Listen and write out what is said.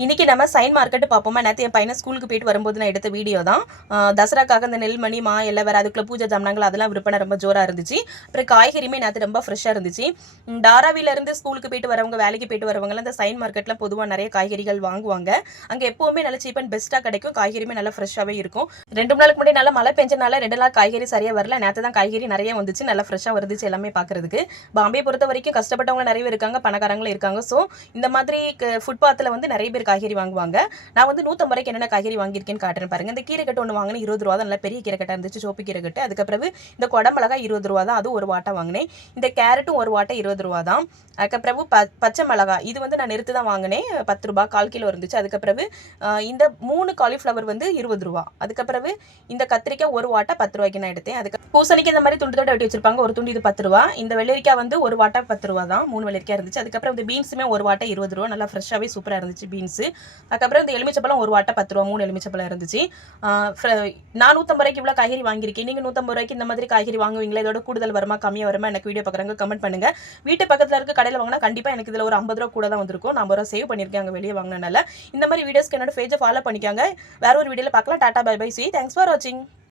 இன்னைக்கு நம்ம sign market பார்ப்போமா. நேற்று என் பையனை ஸ்கூலுக்கு போயிட்டு வரும்போது நான் எடுத்த வீடியோ தான். தசராக்காக இந்த நெல்மணி மா எல்லாம் வேறு அதுக்குள்ள பூஜை ஜாமான்கள் அதெல்லாம் விற்பனை ரொம்ப ஜோராக இருந்துச்சு. அப்புறம் காய்கறியுமே நேற்று ரொம்ப ஃப்ரெஷ்ஷாக இருந்துச்சு. தாராவிலேருந்து ஸ்கூலுக்கு போயிட்டு வரவங்க, வேலைக்கு போயிட்டு வரவங்களாம் இந்த சைன் மார்க்கெட்டில் பொதுவாக நிறைய காய்கறிகள் வாங்குவாங்க. அங்கே எப்போவுமே நல்ல சீப் அண்ட் பெஸ்ட்டாக கிடைக்கும். காய்கறியுமே நல்லா ஃப்ரெஷ்ஷாகவே இருக்கும். 2 நாளுக்கு முன்னாடி நல்லா மழை பெஞ்சனால 2 நாள் காய்கறி சரியாக வரல. நேற்று தான் காய்கறி நிறைய வந்துச்சு, நல்லா ஃப்ரெஷ்ஷாக வந்துச்சு எல்லாமே பார்க்குறதுக்கு. பாம்பே பொறுத்த வரைக்கும் கஷ்டப்பட்டவங்க நிறைய பேர் இருக்காங்க, பணக்காரங்களும் இருக்காங்க. ஸோ இந்த மாதிரி ஃபுட்பாத்தில் வந்து நிறைய பேர் காய்கறி வாங்குவாங்க. நான் வந்து 150 ரூபாய்க்கு என்னென்ன காய்கறி வாங்கியிருக்கேன்னு காட்டுறேன் பாருங்க. இந்த கீரை கட்டு ஒன்று வாங்கினேன் 20 ரூபா தான். நல்ல பெரிய கீரை கட்டாக இருந்துச்சு, சோப்பு கீரை கட்டு. அதுக்கப்புறம் இந்த குடமிளகா 20 ரூபா தான், அது ஒரு வாட்டை வாங்கினேன். இந்த கேரட்டும் ஒரு வாட்டை 20 ரூபா தான். அதுக்கப்புறம் பச்சை மிளகா இது வந்து நான் நிறுத்து தான் வாங்கினேன், 10 ரூபா 1/4 கிலோ இருந்துச்சு. அதுக்கப்புறம் இந்த 3 காலிஃப்ளவர் வந்து 20 ரூபா. அதுக்கப்புறம் இந்த கத்திரிக்காய் ஒரு வாட்டை 10 ரூபாய்க்கு நான் எடுத்தேன். அதுக்கு பூசணிக்கு இந்த மாதிரி துண்டு தோட்ட வெட்டி வச்சிருப்பாங்க, ஒரு துண்டு இது 10 ரூபா. இந்த வெள்ளரிக்காய் வந்து ஒரு வாட்டை 10 ரூபா தான், 3 வெள்ளரிக்காய் இருந்துச்சு. அதுக்கப்புறம் இந்த பீன்ஸுமே ஒரு வாட்டை 20 ரூபா, நல்லா ஃப்ரெஷ்ஷாகவே சூப்பராக இருந்துச்சு பீன்ஸு. அதுக்கப்புறம் இந்த எலுமிச்சப்பழம் ஒரு வாட்டை 10 ரூபா, 3 எலுமிச்சப்பழம் இருந்துச்சு. நான் 150 ரூபாய்க்கு இவ்வளோ காய்கறி வாங்கியிருக்கேன். நீங்கள் 150 ரூபாய்க்கு இந்த மாதிரி காய்கறி வாங்குவீங்களா? இதோட கூடுதல் வருமா கம்மியாக வருமா? எனக்கு வீடியோ பார்க்குறாங்க, கமெண்ட் பண்ணுங்க. வீட்டு பக்கத்தில் இருக்க கடையில் வாங்கினா கண்டிப்பாக எனக்கு இதில் ஒரு 50 ரூபா கூட தான் வந்திருக்கும். நான் 50 ரூபா சேவ் பண்ணியிருக்கேன் அங்கே வெளியே வாங்கினால. இந்த மாதிரி வீடியோஸ்க்கு என்னோட பேஜை ஃபாலோ பண்ணிக்கோங்க. வேற ஒரு வீடியோவில் பார்க்கலாம். Tata bye bye, see thanks for வாட்சிங்.